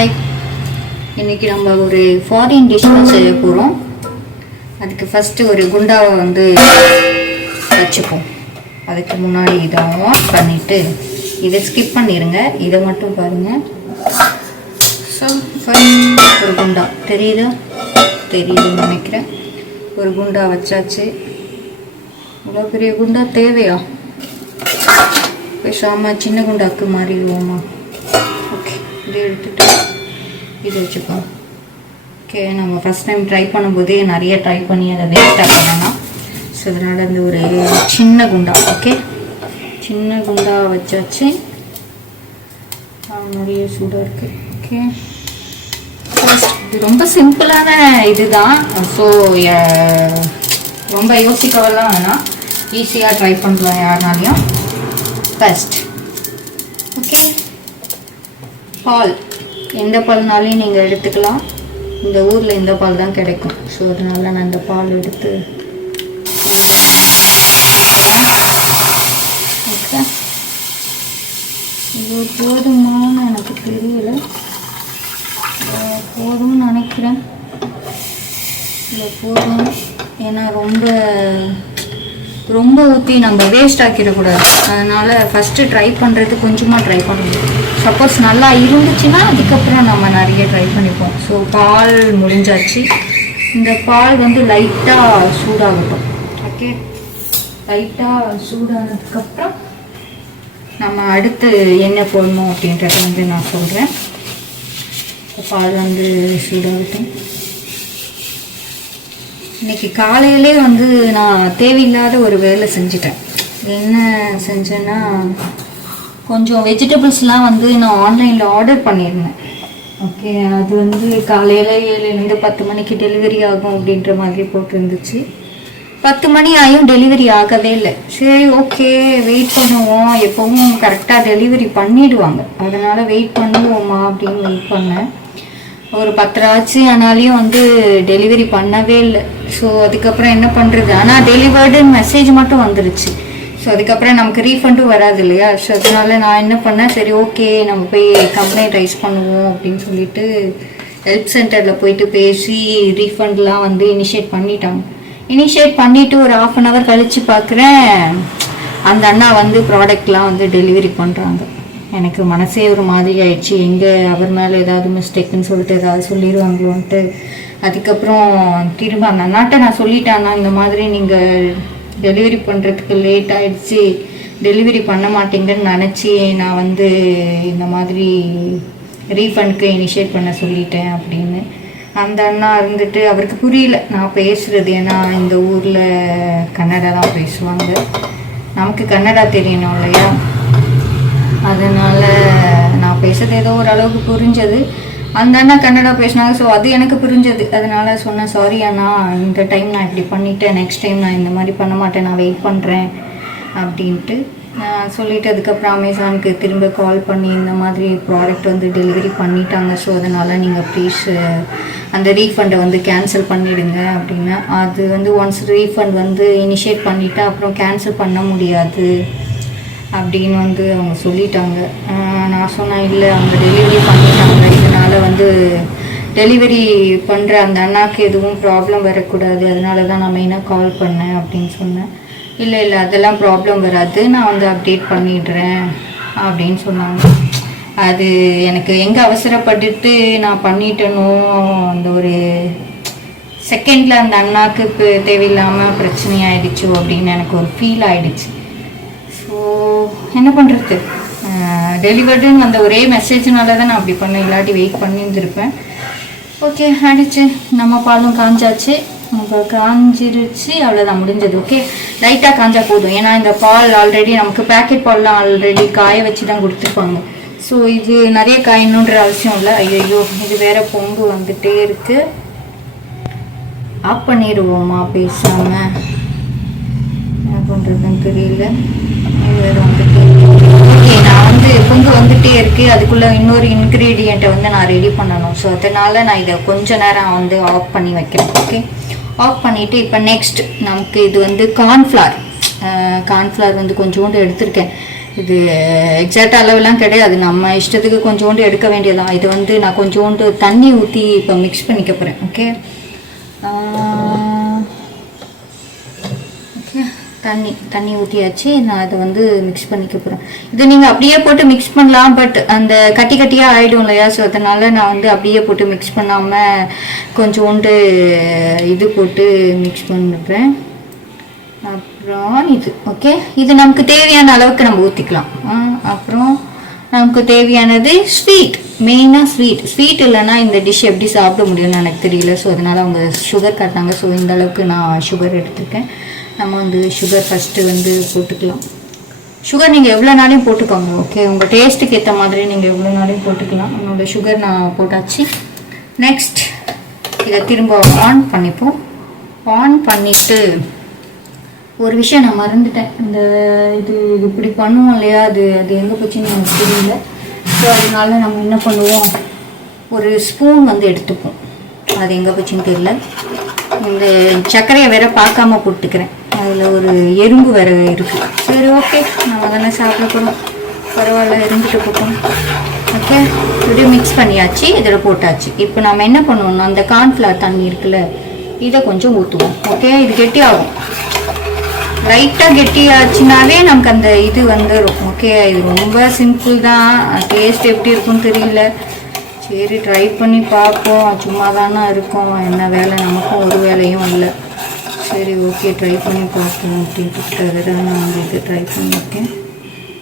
Hi, இன்றைக்கி நம்ம ஒரு ஃபாரின் டிஷ் செய்ய போகிறோம். அதுக்கு ஃபஸ்ட்டு ஒரு குண்டாவை வந்து வச்சுப்போம். அதுக்கு முன்னாடி இதை ஆஃப் பண்ணிவிட்டு இதை ஸ்கிப் பண்ணிடுங்க, இதை மட்டும் பாருங்கள். ஸோ ஃபஸ்ட் ஒரு குண்டா தெரியுதுன்னு நினைக்கிறேன். ஒரு குண்டா வச்சாச்சு. இவ்வளோ பெரிய குண்டா தேவையா? பேசாமல் சின்ன குண்டாக்கு மாறிடுவோமா? ஓகே, இதை எடுத்துகிட்டு இது வச்சுப்போம். ஓகே, நம்ம ஃபஸ்ட் டைம் ட்ரை பண்ணும்போதே நிறைய ட்ரை பண்ணி அதை வேஸ்ட்டாக பண்ணலாம். ஸோ அதனால் இந்த ஒரு சின்ன குண்டா, ஓகே, சின்ன குண்டா வச்சாச்சு. நிறைய சூடாக இருக்குது. ஓகே, இது ரொம்ப சிம்பிளான இதுதான். ஸோ ரொம்ப யோசிக்கவெல்லாம் வேணாம், ஈஸியாக ட்ரை பண்ணலாம் யாருனாலையும். ஃபஸ்ட் ஓகே, பால் எந்த பால்னாலையும் நீங்கள் எடுத்துக்கலாம். இந்த ஊரில் இந்த பால் தான் கிடைக்கும். ஸோ அதனால நான் இந்த பால் எடுத்து ஓகே, இது போதுமானு எனக்கு தெரியல, போதும்னு நினைக்கிறேன். இல்லை போதும், ஏன்னா ரொம்ப ஊற்றி நம்ம வேஸ்ட் ஆக்கிடக்கூடாது. அதனால் ஃபஸ்ட்டு ட்ரை பண்ணுறது கொஞ்சமாக ட்ரை பண்ணணும். சப்போஸ் நல்லா இருந்துச்சுன்னா அதுக்கப்புறம் நம்ம நிறைய ட்ரை பண்ணிப்போம். ஸோ பால் முடிஞ்சாச்சு. இந்த பால் வந்து லைட்டாக சூடாகட்டும். ஓகே, லைட்டாக சூடானதுக்கப்புறம் நம்ம அடுத்து என்ன போடணும் அப்படின்றத வந்து நான் சொல்கிறேன். பால் வந்து சூடாகட்டும். இன்றைக்கி காலையிலே வந்து நான் தேவையில்லாத ஒரு வேலை செஞ்சிட்டேன். என்ன செஞ்சேன்னா, கொஞ்சம் வெஜிடபிள்ஸ்லாம் வந்து நான் ஆன்லைனில் ஆர்டர் பண்ணியிருந்தேன். ஓகே, அது வந்து காலையில் 7லேருந்து 10 மணிக்கு டெலிவரி ஆகும் அப்படின்ற மாதிரி போட்டிருந்துச்சு. 10 மணி ஆகியும் டெலிவரி ஆகவே இல்லை. சரி, ஓகே, வெயிட் பண்ணுவோம், எப்போவும் கரெக்டாக டெலிவரி பண்ணிவிடுவாங்க, அதனால் வெயிட் பண்ணுவோமா அப்படின்னு வெயிட் பண்ணேன். ஒரு 10 ஆச்சு, ஆனாலையும் வந்து டெலிவரி பண்ணவே இல்லை. ஸோ அதுக்கப்புறம் என்ன பண்ணுறது, ஆனால் டெலிவர்டுன்னு மெசேஜ் மட்டும் வந்துருச்சு. ஸோ அதுக்கப்புறம் நமக்கு ரீஃபண்டும் வராது இல்லையா? ஸோ அதனால நான் என்ன பண்ணேன், சரி ஓகே நம்ம போய் கம்ப்ளைண்ட் ரைஸ் பண்ணுவோம் அப்படின்னு சொல்லிட்டு ஹெல்ப் சென்டரில் போயிட்டு பேசி ரீஃபண்ட்லாம் வந்து இனிஷியேட் பண்ணிட்டாங்க. இனிஷியேட் பண்ணிவிட்டு ஒரு 1/2 hour கழித்து பார்க்குறேன், அந்த அண்ணா வந்து ப்ராடக்ட்லாம் வந்து டெலிவரி பண்ணுறாங்க. எனக்கு மனசே ஒரு மாதிரி ஆயிடுச்சு. எங்கே அவர் மேலே ஏதாவது மிஸ்டேக்குன்னு சொல்லிட்டு ஏதாவது சொல்லிடுவாங்களோன்ட்டு. அதுக்கப்புறம் திரும்ப அந்த அண்ணாட்ட நான் சொல்லிட்டேன்னா, இந்த மாதிரி நீங்கள் டெலிவரி பண்ணுறதுக்கு லேட் ஆகிடுச்சு, டெலிவரி பண்ண மாட்டீங்கன்னு நினச்சி நான் வந்து இந்த மாதிரி ரீஃபண்டுக்கு இனிஷியேட் பண்ண சொல்லிட்டேன் அப்படின்னு. அந்த அண்ணா இருந்துட்டு அவருக்கு புரியல நான் பேசுகிறது, ஏன்னா இந்த ஊரில் கன்னடா தான் பேசுவாங்க, நமக்கு கன்னடா தெரியணும் இல்லையா? அதனால் நான் பேசுறது ஏதோ ஓரளவுக்கு புரிஞ்சது. அந்த அண்ணா கன்னடா பேசினாங்க. ஸோ அது எனக்கு புரிஞ்சது. அதனால் சொன்னேன், சாரி அண்ணா, இந்த டைம் நான் இப்படி பண்ணிவிட்டேன், நெக்ஸ்ட் டைம் நான் இந்த மாதிரி பண்ண மாட்டேன், நான் வெயிட் பண்ணுறேன் அப்படின்ட்டு சொல்லிவிட்டு அதுக்கப்புறம் அமேசானுக்கு திரும்ப கால் பண்ணி இந்த மாதிரி ப்ராடக்ட் வந்து டெலிவரி பண்ணிட்டாங்க, ஸோ அதனால் நீங்கள் ப்ளீஸ் அந்த ரீஃபண்டை வந்து கேன்சல் பண்ணிவிடுங்க அப்படின்னு. அது வந்து ஒன்ஸ் ரீஃபண்ட் வந்து இனிஷியேட் பண்ணிவிட்டா அப்புறம் கேன்சல் பண்ண முடியாது அப்படின்னு வந்து அவங்க சொல்லிட்டாங்க. நான் சொன்னேன், இல்லை அவங்க டெலிவரி பண்ணிட்டாங்க, இதனால் வந்து டெலிவரி பண்ணுற அந்த அண்ணாக்கு எதுவும் ப்ராப்ளம் வரக்கூடாது, அதனால தான் நான் மெயினாக கால் பண்ணேன் அப்படின்னு சொன்னேன். இல்லை அதெல்லாம் ப்ராப்ளம் வராது, நான் வந்து அப்டேட் பண்ணிடுறேன் அப்படின்னு சொன்னாங்க. அது எனக்கு எங்கே அவசரப்பட்டுட்டு நான் பண்ணிட்டேனோ, அந்த ஒரு செகண்டில் அந்த அண்ணாக்கு இப்போ தேவையில்லாமல் பிரச்சனை ஆகிடுச்சோ அப்படின்னு எனக்கு ஒரு ஃபீல் ஆகிடுச்சு. ஸோ என்ன பண்ணுறது, டெலிவர்டுன்னு வந்த ஒரே மெசேஜ்னால தான் நான் அப்படி பண்ணேன், இல்லாட்டி வெயிட் பண்ணியிருந்துருப்பேன். ஓகே, ஆகிடுச்சு. நம்ம பாலும் காஞ்சாச்சு, நம்ம காஞ்சிருச்சு, அவ்வளோதான், முடிஞ்சது. ஓகே, லைட்டாக காஞ்சா போதும், ஏன்னா இந்த பால் ஆல்ரெடி நமக்கு பேக்கெட் பால்லாம் ஆல்ரெடி காய வச்சு தான் கொடுத்துருப்பாங்க. ஸோ இது நிறைய காயணுன்ற அவசியம் இல்லை. ஐயோ, இது வேறு பொங்கு வந்துகிட்டே இருக்குது. ஆஃப் பண்ணிடுவோமா பேசாமல்? என்ன பண்ணுறதுன்னு தெரியல. ஓகே, நான் வந்து பொங்கு வந்துகிட்டே இருக்குது, அதுக்குள்ளே இன்னொரு இன்க்ரீடியண்ட்டை வந்து நான் ரெடி பண்ணணும். ஸோ அதனால் நான் இதை கொஞ்ச நேரம் வந்து ஆஃப் பண்ணி வைக்கிறேன். ஓகே, ஆஃப் பண்ணிவிட்டு இப்போ நெக்ஸ்ட் நமக்கு இது வந்து கார்ன்ஃப்ளவர் வந்து கொஞ்சோண்டு எடுத்திருக்கேன். இது எக்ஸாக்ட் அளவுலாம் கிடையாது, நம்ம இஷ்டத்துக்கு கொஞ்சோண்டு எடுக்க வேண்டியதான். இது வந்து நான் கொஞ்சோண்டு தண்ணி ஊற்றி இப்போ மிக்ஸ் பண்ணிக்க போகிறேன். ஓகே ஓகே, தண்ணி ஊற்றியாச்சு. நான் அதை வந்து மிக்ஸ் பண்ணிக்க போகிறேன். இது நீங்கள் அப்படியே போட்டு மிக்ஸ் பண்ணலாம், பட் அந்த கட்டி கட்டியாக ஆகிடும் இல்லையா? ஸோ அதனால் நான் வந்து அப்படியே போட்டு மிக்ஸ் பண்ணாமல் கொஞ்சோண்டு இது போட்டு மிக்ஸ் பண்ணிப்பேன். அப்புறம் இது ஓகே, இது நமக்கு தேவையான அளவுக்கு நம்ம ஊற்றிக்கலாம். அப்புறம் நமக்கு தேவையானது ஸ்வீட், மெயினாக ஸ்வீட் இல்லைன்னா இந்த டிஷ் எப்படி சாப்பிட முடியும்னு எனக்கு தெரியல. ஸோ அதனால் அவங்க சுகர் காட்டினாங்க. ஸோ இந்த அளவுக்கு நான் சுகர் எடுத்துருக்கேன். நம்ம வந்து சுகர் ஃபஸ்ட்டு வந்து போட்டுக்கலாம். சுகர் நீங்கள் எவ்வளோ நாளையும் போட்டுக்கோங்க. ஓகே, உங்கள் டேஸ்ட்டுக்கு ஏற்ற மாதிரி நீங்கள் எவ்வளோ நாளையும் போட்டுக்கலாம். என்னோட சுகர் நான் போட்டாச்சு. நெக்ஸ்ட் இதை திரும்ப ஆன் பண்ணிப்போம். ஆன் பண்ணிவிட்டு ஒரு விஷயம் நான் மறந்துட்டேன். இந்த இது இப்படி பண்ணுவோம் இல்லையா, அது எங்கே போச்சுன்னு எனக்கு தெரியல. ஸோ அதனால நம்ம என்ன பண்ணுவோம், ஒரு ஸ்பூன் வந்து எடுத்துப்போம். அது எங்கே போச்சுன்னு தெரியல. இந்த சர்க்கரையை வேற பார்க்காம போட்டுக்கிறேன். அதில் ஒரு எறும்பு வேற இருக்குது. சரி ஓகே, நம்ம தானே சாப்பிட போகிறோம், பரவாயில்ல, இருந்துட்டு போட்டோம். ஓகே, இப்படி மிக்ஸ் பண்ணியாச்சு, இதில் போட்டாச்சு. இப்போ நம்ம என்ன பண்ணுவோம்னா அந்த கார்ன்ஃப்ளவர் தண்ணி இருக்குல்ல, இதை கொஞ்சம் ஊற்றுவோம். ஓகே, இது கெட்டி ஆகும். லைட்டாக கெட்டியாச்சுனாலே நமக்கு அந்த இது வந்துடும். ஓகே, இது ரொம்ப சிம்பிள் தான். டேஸ்ட் எப்படி இருக்குன்னு தெரியல. சரி, ட்ரை பண்ணி பார்ப்போம். சும்மா தானே இருக்கும், என்ன வேலை, நமக்கும் ஒரு வேலையும் இல்லை. சரி ஓகே, ட்ரை பண்ணி பார்ப்போம் அப்படின்ட்டு தான் நான் வந்து இது ட்ரை பண்ணியிருக்கேன்.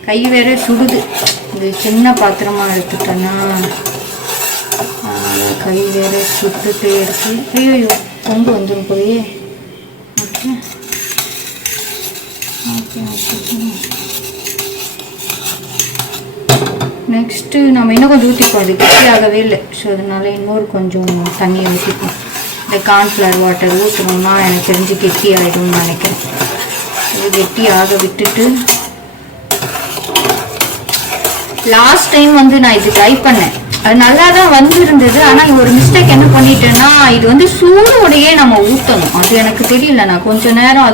கை வேற சுடுது. இது சின்ன பாத்திரமாக எடுத்துட்டேன்னா கை வேற சுட்டுட்டே இருக்கு. ஐயோ, கொண்டு வந்துடும் போயே. ஓகே நெக்ஸ்ட்டு நம்ம இன்னும் கொஞ்சம் ஊற்றிப்போம். அது கெட்டியாகவே இல்லை. ஸோ அதனால இன்னொரு கொஞ்சம் தண்ணியை ஊற்றிப்போம். இந்த கார்ன்ஃப்ளவர் வாட்டர் ஊற்றணும்னா எனக்கு தெரிஞ்சு கெட்டி ஆகிடும்னு நினைக்கிறேன். இது கெட்டியாக விட்டுட்டு லாஸ்ட் டைம் வந்து நான் இது ட்ரை பண்ணேன். அது நல்லா தான் வந்துருந்தது. ஆனால் ஒரு மிஸ்டேக் என்ன பண்ணிட்டேன்னா, இது வந்து சூடோடையே நம்ம ஊற்றணும். அது எனக்கு தெரியல. நான் கொஞ்ச நேரம்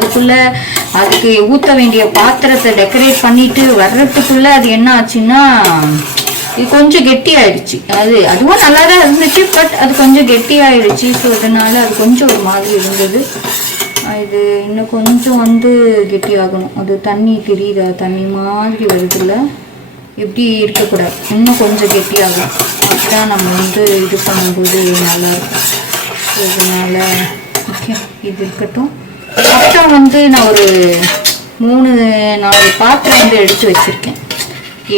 அதுக்கு ஊற்ற வேண்டிய பாத்திரத்தை டெக்கரேட் பண்ணிட்டு வர்றதுக்குள்ள அது என்ன ஆச்சுன்னா, இது கொஞ்சம் கெட்டி ஆயிடுச்சு. அதுவும் நல்லா தான் இருந்துச்சு, பட் அது கொஞ்சம் கெட்டி ஆயிடுச்சு. ஸோ அதனால அது கொஞ்சம் ஒரு மாதிரி இருந்தது. இது இன்னும் கொஞ்சம் வந்து கெட்டி ஆகணும். அது தண்ணி தெரியுதா, தண்ணி மாதிரி வருதுல்ல, எப்படி இருக்கக்கூடாது, இன்னும் கொஞ்சம் கெட்டியாகும். அப்பதான் நம்ம வந்து இது பண்ணும்போது நல்லாயிருக்கும். அதனால ஓகே, இது இருக்கட்டும். அப்புறம் வந்து நான் ஒரு 3-4 பாத்திரம் வந்து எடுத்து வச்சுருக்கேன்.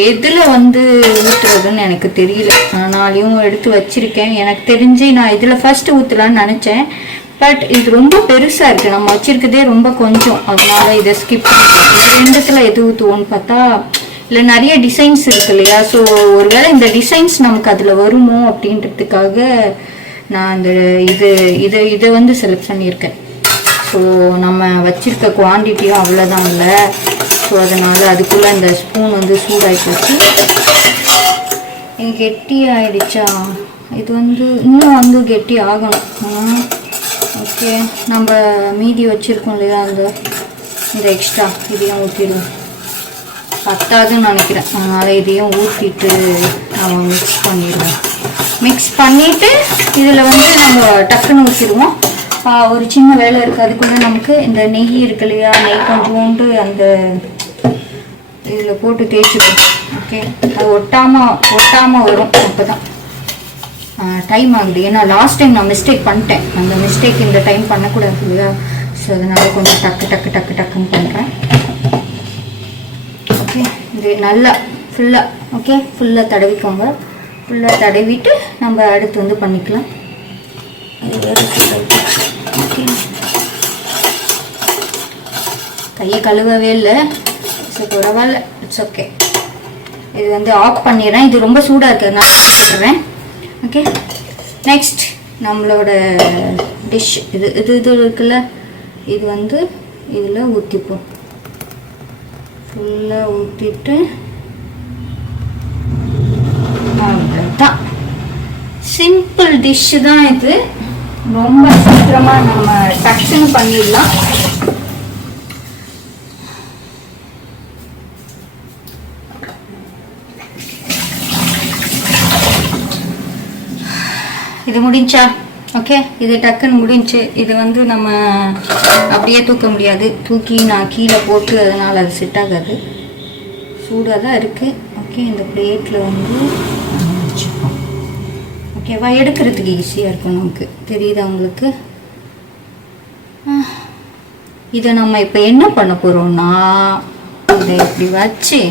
எதில் வந்து ஊற்றுறதுன்னு எனக்கு தெரியல. ஆனாலையும் எடுத்து வச்சுருக்கேன். எனக்கு தெரிஞ்சு நான் இதில் ஃபஸ்ட்டு ஊற்றலான்னு நினச்சேன், பட் இது ரொம்ப பெருசாக இருக்குது. நம்ம வச்சுருக்கதே ரொம்ப கொஞ்சம். அதனால இதை ஸ்கிப் பண்ணிட்டேன். இது ரெண்டுத்தில் எது ஊற்றுவோன்னு பார்த்தா, இல்லை நிறைய டிசைன்ஸ் இருக்கு இல்லையா? ஸோ ஒருவேளை இந்த டிசைன்ஸ் நமக்கு அதில் வருமோ அப்படின்றதுக்காக நான் இந்த இதை வந்து செலக்ட் பண்ணியிருக்கேன். ஸோ நம்ம வச்சிருக்க குவான்டிட்டியும் அவ்வளோதான் இல்லை. ஸோ அதனால் அதுக்குள்ளே இந்த ஸ்பூன் வந்து சூடாகி போச்சு. கெட்டி ஆயிடுச்சா? இது வந்து இன்னும் வந்து கெட்டி ஆகணும். ஓகே, நம்ம மீதி வச்சுருக்கோம் இல்லையா, இந்த எக்ஸ்ட்ரா இதையும் ஊற்றிடுவோம். பத்தாதுன்னு நினைக்கிறேன். அதனால் இதையும் ஊற்றிட்டு நம்ம மிக்ஸ் பண்ணிடுவோம். மிக்ஸ் பண்ணிவிட்டு இதில் வந்து நம்ம டக்குன்னு ஊற்றிடுவோம். ஒரு சின்ன வேலை இருக்குது. அதுக்குள்ளே நமக்கு இந்த நெய் இருக்கு இல்லையா, நெய் கொஞ்சோண்டு அந்த இதில் போட்டு தேய்ச்சிடும். ஓகே, அது ஒட்டாமல் வரும். அப்போ தான் டைம் ஆகுது. ஏன்னா லாஸ்ட் டைம் நான் மிஸ்டேக் பண்ணிட்டேன். அந்த மிஸ்டேக் இந்த டைம் பண்ணக்கூடாது இல்லையா? ஸோ அதனால் கொஞ்சம் டக்குன்னு பண்ணுறேன். ஓகே, இது நல்லா ஃபுல்லாக தடவிக்கோங்க. ஃபுல்லாக தடவிட்டு நம்ம அடுத்து வந்து பண்ணிக்கலாம். இது வேறு ஓகே, கையை கழுவவே இல்லை. ஸோ பரவாயில்ல, இட்ஸ் ஓகே. இது வந்து ஆஃப் பண்ணிடுறேன். இது ரொம்ப சூடாக இருக்கிறதுனால போட்டுறேன். ஓகே, நெக்ஸ்ட் நம்மளோட டிஷ் இது இருக்குல்ல, இது வந்து இதில் ஊற்றிப்போம். ஃபுல்லாக ஊற்றிட்டு அவ்வளோதான். சிம்பிள் டிஷ்ஷு தான் இது. ரொம்ப சீக்கிரமாக நம்ம டக்குன்னு பண்ணிடலாம். இது முடிஞ்சா ஓகே, இது டக்குன்னு முடிஞ்சு. இது வந்து நம்ம அப்படியே தூக்க முடியாது, தூக்கி நான் கீழே போட்டு, அதனால் அது செட் ஆகாது, சூடாக தான் இருக்குது. ஓகே, இந்த பிளேட்டில் வந்து வச்சுப்போம். ஓகேவா, எடுக்கிறதுக்கு ஈஸியாக இருக்கும் நமக்கு, தெரியுதா உங்களுக்கு? இதை நம்ம இப்போ என்ன பண்ண போகிறோம்னா, இதை இப்படி வச்சு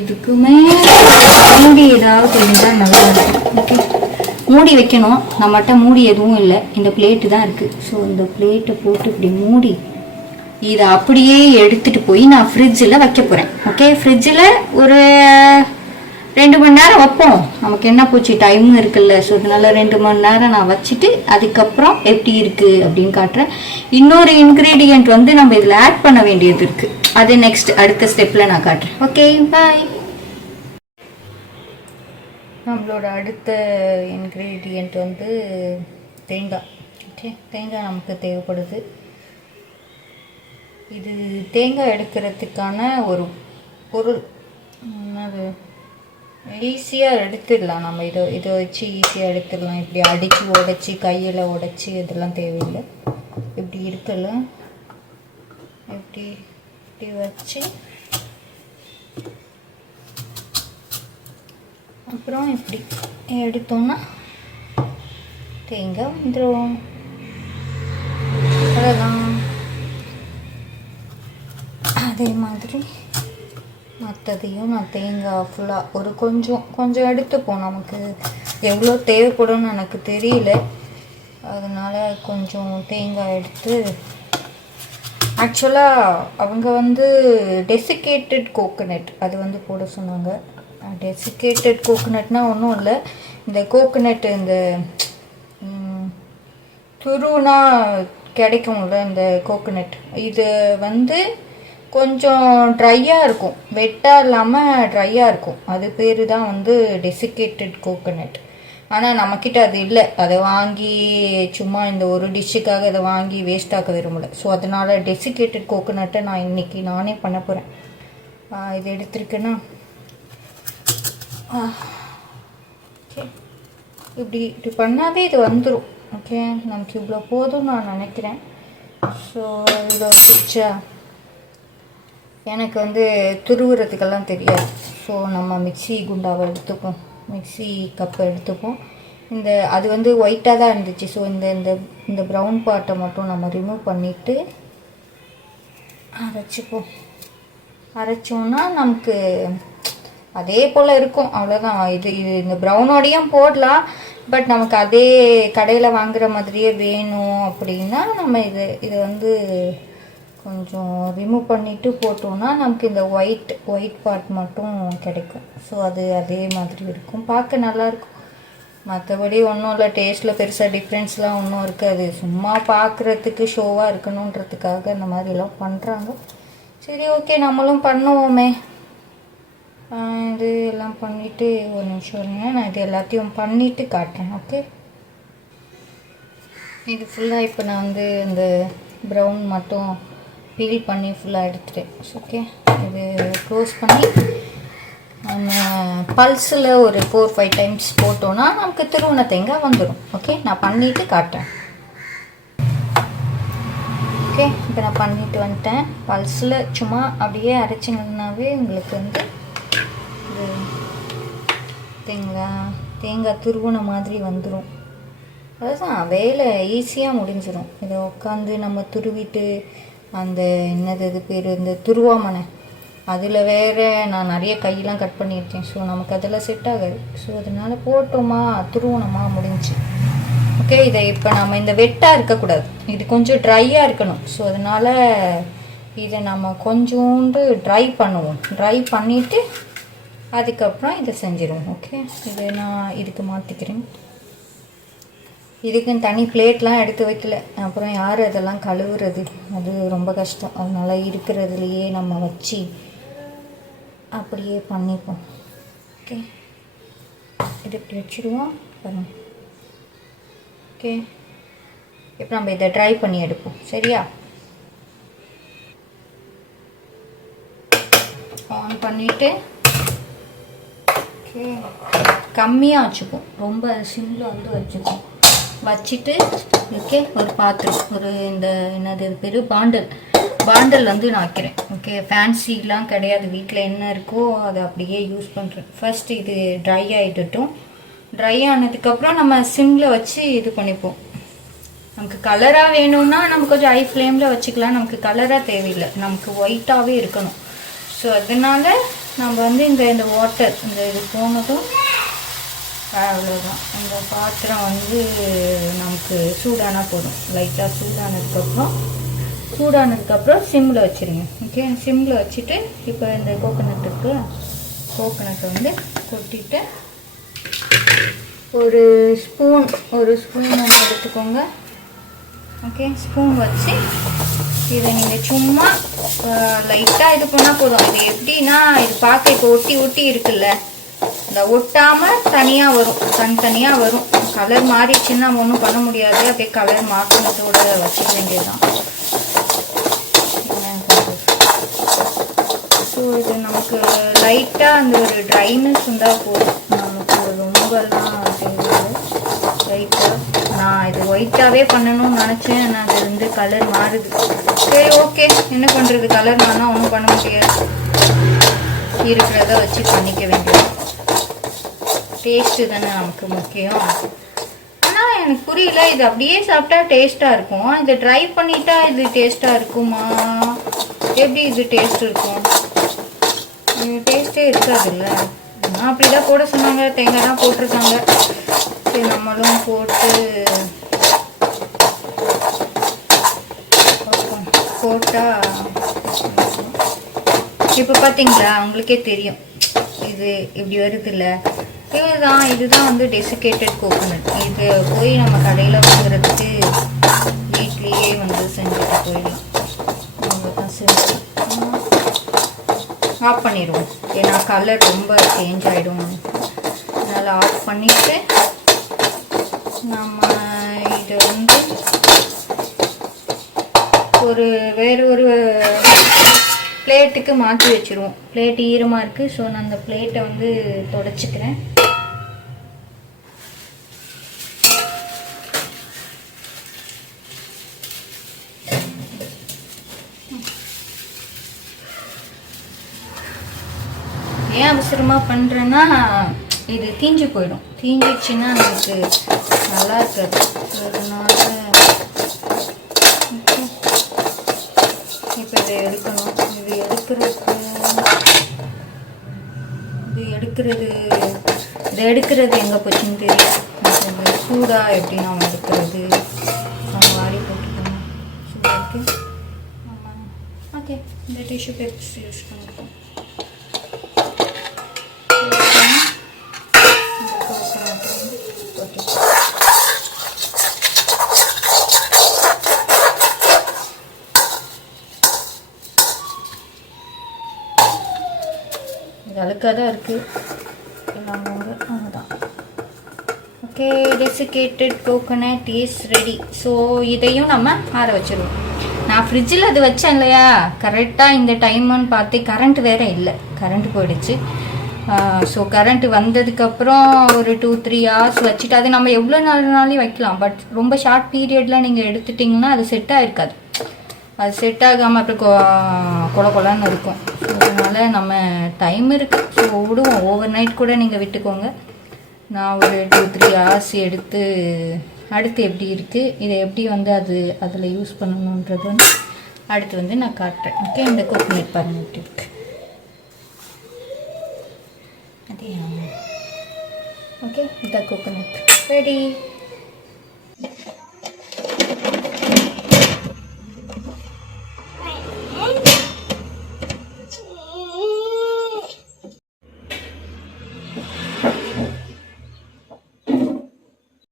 இதுக்குமே மூடி ஏதாவது இருந்தால் நல்லா இருக்கும். ஓகே, மூடி வைக்கணும். நம்மகிட்ட மூடி எதுவும் இல்லை, இந்த பிளேட்டு தான் இருக்குது. ஸோ இந்த பிளேட்டை போட்டு இப்படி மூடி இதை அப்படியே எடுத்துகிட்டு போய் நான் ஃப்ரிட்ஜில் வைக்க போகிறேன். ஓகே, ஃப்ரிட்ஜில் ஒரு 2 மணி நேரம் வைப்போம், நமக்கு என்ன போச்சு, டைமும் இருக்குல்ல. ஸோ அதனால 2 மணி நேரம் நான் வச்சுட்டு அதுக்கப்புறம் எப்படி இருக்குது அப்படின்னு காட்டுறேன். இன்னொரு இன்க்ரீடியண்ட் வந்து நம்ம இதில் ஆட் பண்ண வேண்டியது இருக்குது, அது நெக்ஸ்ட் அடுத்த ஸ்டெப்பில் நான் காட்டுறேன். ஓகே, பாய். நம்மளோட அடுத்த இன்க்ரீடியண்ட் வந்து தேங்காய். ஓகே, தேங்காய் நமக்கு தேவைப்படுது. இது தேங்காய் எடுக்கிறதுக்கான ஒரு பொருள். அது ஈஸியாக எடுத்துடலாம், நம்ம இதை வச்சு ஈஸியாக எடுத்துடலாம். இப்படி அடித்து உடச்சி கையில் உடச்சி இதெல்லாம் தேவையில்லை. இப்படி இருக்கல, இப்படி இப்படி வச்சு அப்புறம் இப்படி எடுத்தோம்னா தேங்காய் வந்துடும். அவ்வளோதான். அதே மாதிரி மற்றதையும் நான் தேங்காய் ஃபுல்லாக ஒரு கொஞ்சம் எடுத்துப்போம். நமக்கு எவ்வளோ தேவைப்படும்னு எனக்கு தெரியல, அதனால் கொஞ்சம் தேங்காய் எடுத்து. ஆக்சுவலாக அவங்க வந்து டெசிகேட்டட் கோகோனட் அது வந்து போட சொன்னாங்க. டெசிகேட்டட் கோகோனட்னா ஒன்றும் இல்லை, இந்த கோகோனட் இந்த துருனா கிடைக்கும்ல இந்த கோகோனட், இது வந்து கொஞ்சம் ட்ரையாக இருக்கும், வெட்டாக இல்லாமல் ட்ரையாக இருக்கும். அது பேர் தான் வந்து டெசிகேட்டட் கோகோனட். ஆனால் நம்மக்கிட்ட அது இல்லை, அதை வாங்கி சும்மா இந்த ஒரு டிஷ்ஷுக்காக அதை வாங்கி வேஸ்ட் ஆக்க விரும்பல. ஸோ அதனால் டெசிகேட்டட் கோகோனட்டை நான் இன்றைக்கி நானே பண்ண போகிறேன். இது எடுத்துருக்கேன்னா ஓகே, இப்படி பண்ணாவே இது வந்துடும். ஓகே, நமக்கு இவ்வளோ போதும் நான் நினைக்கிறேன். ஸோ இவ்வளோ வச்சுச்சா, எனக்கு வந்து துருவுறதுக்கெல்லாம் தெரியாது. ஸோ நம்ம மிக்சி குண்டாவை எடுத்துப்போம், மிக்சி கப்பை எடுத்துப்போம். அது வந்து ஒயிட்டாக தான் இருந்துச்சு. ஸோ இந்த ப்ரௌன் பார்ட்டை மட்டும் நம்ம ரிமூவ் பண்ணிவிட்டு அரைச்சிப்போம். அரைச்சோன்னா நமக்கு அதே போல் இருக்கும், அவ்வளோதான். இது இந்த ப்ரௌனோடையும் போடலாம், பட் நமக்கு அதே கடையில் வாங்குகிற மாதிரியே வேணும் அப்படின்னா நம்ம இது வந்து கொஞ்சம் ரிமூவ் பண்ணிவிட்டு போட்டோன்னா நமக்கு இந்த ஒயிட் பார்ட் மட்டும் கிடைக்கும். ஸோ அது அதே மாதிரி இருக்கும், பார்க்க நல்லாயிருக்கும். மற்றபடி ஒன்றும் இல்லை, டேஸ்ட்டில் பெருசாக டிஃப்ரென்ஸ்லாம் ஒன்றும் இருக்காது. சும்மா பார்க்குறதுக்கு ஷோவாக இருக்கணுன்றதுக்காக இந்த மாதிரிலாம் பண்ணுறாங்க. சரி, ஓகே, நம்மளும் பண்ணுவோமே. இது எல்லாம் பண்ணிவிட்டு ஒரு நிமிஷம் இருங்க, நான் இது எல்லாத்தையும் பண்ணிவிட்டு காட்டுறேன். ஓகே, இது ஃபுல்லாக இப்போ நான் வந்து இந்த ப்ரௌன் மட்டும் பீல் பண்ணி ஃபுல்லாக எடுத்துட்டேன். ஓகே, இது க்ளோஸ் பண்ணி நம்ம பல்ஸில் ஒரு 4-5 டைம்ஸ் போட்டோன்னா நமக்கு திருவண்ண தேங்காய் வந்துடும். ஓகே, நான் பண்ணிவிட்டு காட்டுறேன். ஓகே, இப்போ நான் பண்ணிவிட்டு வந்துட்டேன். பல்ஸில் சும்மா அப்படியே அரைச்சிங்கன்னாவே உங்களுக்கு வந்து தேங்காய் துருவுன மாதிரி வந்துடும். அதுதான் வேலை, ஈஸியாக முடிஞ்சிடும். இதை உட்காந்து நம்ம துருவிட்டு அந்த இது பேர் இந்த துருவாமனை அதில் வேறு நான் நிறைய கையெல்லாம் கட் பண்ணியிருக்கேன். ஸோ நமக்கு அதெல்லாம் செட் ஆகாது. ஸோ அதனால் போட்டோமா துருவனமா முடிஞ்சு. ஓகே, இதை இப்போ நம்ம இந்த வெட்டாக இருக்கக்கூடாது, இது கொஞ்சம் ட்ரையாக இருக்கணும். ஸோ அதனால் இதை நம்ம கொஞ்சோண்டு ட்ரை பண்ணுவோம். ட்ரை பண்ணிவிட்டு அதுக்கப்புறம் இதை செஞ்சிடுவோம். ஓகே, இதை நான் இதுக்கு மாற்றிக்கிறேன். இதுக்குன்னு தனி பிளேட்லாம் எடுத்து வைக்கல, அப்புறம் யார் அதெல்லாம் கழுவுறது, அது ரொம்ப கஷ்டம். அதனால் இருக்கிறதுலையே நம்ம வச்சு அப்படியே பண்ணிப்போம். ஓகே, இது இப்படி வச்சுடுவோம் பாருங்க. ஓகே, இப்போ நம்ம இதை ட்ரை பண்ணி எடுப்போம். சரியா, ஆன் பண்ணிவிட்டு ஓகே, கம்மியாக வச்சுப்போம், ரொம்ப சிம்மில் வந்து வச்சுப்போம். வச்சுட்டு ஓகே ஒரு பாத்திரம், ஒரு இந்த என்னது பேர் பாண்டல் வந்து நான் வைக்கிறேன். ஓகே, ஃபேன்சிலாம் கிடையாது, வீட்டில் என்ன இருக்கோ அதை அப்படியே யூஸ் பண்ணுறேன். ஃபர்ஸ்ட் இது ட்ரை ஆகிடட்டும். ட்ரை ஆனதுக்கப்புறம் நம்ம சிம்மில் வச்சு இது பண்ணிப்போம். நமக்கு கலராக வேணும்னா நம்ம கொஞ்சம் ஹை ஃப்ளேமில் வச்சுக்கலாம். நமக்கு கலராக தேவையில்லை, நமக்கு ஒயிட்டாகவே இருக்கணும். ஸோ அதனால நம்ம வந்து இந்த வாட்டர் இந்த இது போனதும் அவ்வளோதான். இந்த பாத்திரம் வந்து நமக்கு சூடானா போதும். லைட்டாக சூடானதுக்கப்புறம் சிம்மில் வச்சுருங்க. ஓகே, சிம்மில் வச்சுட்டு இப்போ இந்த கோகோனட்டை வந்து கொட்டிட்டு ஒரு ஸ்பூன் ஒன்று எடுத்துக்கோங்க. ஓகே, ஸ்பூன் வச்சு இதை நீங்கள் சும்மா லைட்டாக இது பண்ணால் போதும். இது எப்படின்னா, இது பார்க்க இப்போ ஒட்டி இருக்குல்ல, இந்த ஒட்டாமல் தனியாக வரும், தனித்தனியாக வரும். கலர் மாறிடுச்சுன்னா நம்ம ஒன்றும் பண்ண முடியாது. அப்படியே கலர் மாற்றினதோட வச்சுக்க வேண்டியதுதான். ஸோ இது நமக்கு லைட்டாக அந்த ஒரு ட்ரைனஸ் இருந்தால் போதும், நமக்கு ரொம்பலாம் தேவையில்லை. லைட்டாக நான் இது ஒயிட்டாகவே பண்ணணும்னு நினச்சேன், ஆனால் அது வந்து கலர் மாறுது. சரி ஓகே, என்ன பண்ணுறது, கலர் மாறினா ஒன்றும் பண்ண முடியாது, இருக்கிறத வச்சு பண்ணிக்க வேண்டியது. டேஸ்ட்டு தானே நமக்கு முக்கியம். ஆனால் எனக்கு புரியல, இது அப்படியே சாப்பிட்டா டேஸ்ட்டாக இருக்கும், இதை ட்ரை பண்ணிட்டா இது டேஸ்ட்டாக இருக்குமா? எப்படி இது டேஸ்ட் இருக்கும்? டேஸ்ட்டே இருக்காதுல்ல. நான் அப்படிதான் போட சொன்னாங்க, தேங்காய் தான் போட்டிருக்காங்க. சரி நம்மளும் போட்டா இப்போ பார்த்தீங்களா, உங்களுக்கே தெரியும் இது இப்படி வருது இல்லை. இதுதான் வந்து டெசிகேட்டட் கோகோனட். இது போய் நம்ம கடையில் வாங்குறதுக்கு வீட்லேயே வந்து செஞ்சுட்டு போயிடலாம். அவ்வளோதான், செஞ்சு ஆஃப் பண்ணிடுவோம். ஏன்னா கலர் ரொம்ப சேஞ்ச் ஆகிடும். அதனால் ஆஃப் பண்ணிவிட்டு நம்ம இதை வந்து வேறு ஒரு பிளேட்டுக்கு மாற்றி வச்சுருவோம். பிளேட் ஈரமாக இருக்குது, ஸோ நான் அந்த பிளேட்டை வந்து தொடச்சிக்கிறேன். ஏன் அவசரமாக பண்ணுறேன்னா, இது தீஞ்சு போயிடும். தீஞ்சிடுச்சுன்னா நமக்கு நல்லா இருக்காது. அதனால இப்போ இதை எடுக்கணும். இது எடுக்கிறது எங்கே போச்சுன்னு தெரியும். சூடாக எப்படி நாம் எடுக்கிறது, நம்ம வாரி போட்டுக்கணும். சூடாக ஓகே, இந்த டிஷ்யூ பேப்பர்ஸ் யூஸ் பண்ணிப்போம். இது அழுக்காக தான் இருக்குது எல்லாம் போங்க. அதுதான் okay, desiccated coconut is ready. So இதையும் நம்ம ஆற வச்சிருவோம். நான் ஃப்ரிட்ஜில் அது வச்சேன் இல்லையா, கரெக்டாக இந்த டைம்னு பார்த்து கரண்ட் வேறு இல்லை, கரண்ட் போயிடுச்சு. ஸோ கரண்ட் வந்ததுக்கப்புறம் ஒரு 2-3 hours வச்சுட்டு, அது நம்ம எவ்வளோ நாளையும் வைக்கலாம். பட் ரொம்ப ஷார்ட் பீரியடில் நீங்கள் எடுத்துட்டிங்கன்னா அது செட் ஆகிருக்காது. அது செட் ஆகாமல் அப்படி கொலன்னு இருக்கும். ஸோ அதனால் நம்ம டைம் இருக்குது, ஸோ விடுவோம். ஓவர் நைட் கூட நீங்கள் விட்டுக்கோங்க. நான் ஒரு 2-3 hours எடுத்து அடுத்து எப்படி இருக்குது, இதை எப்படி வந்து அதில் யூஸ் பண்ணணுன்றது வந்து அடுத்து வந்து நான் காட்டுறேன். ஓகே, இந்த கோகோனட் பாருங்கள் எப்படி இருக்கு. அதே ஓகே, இந்த கோகோனட் ரெடி.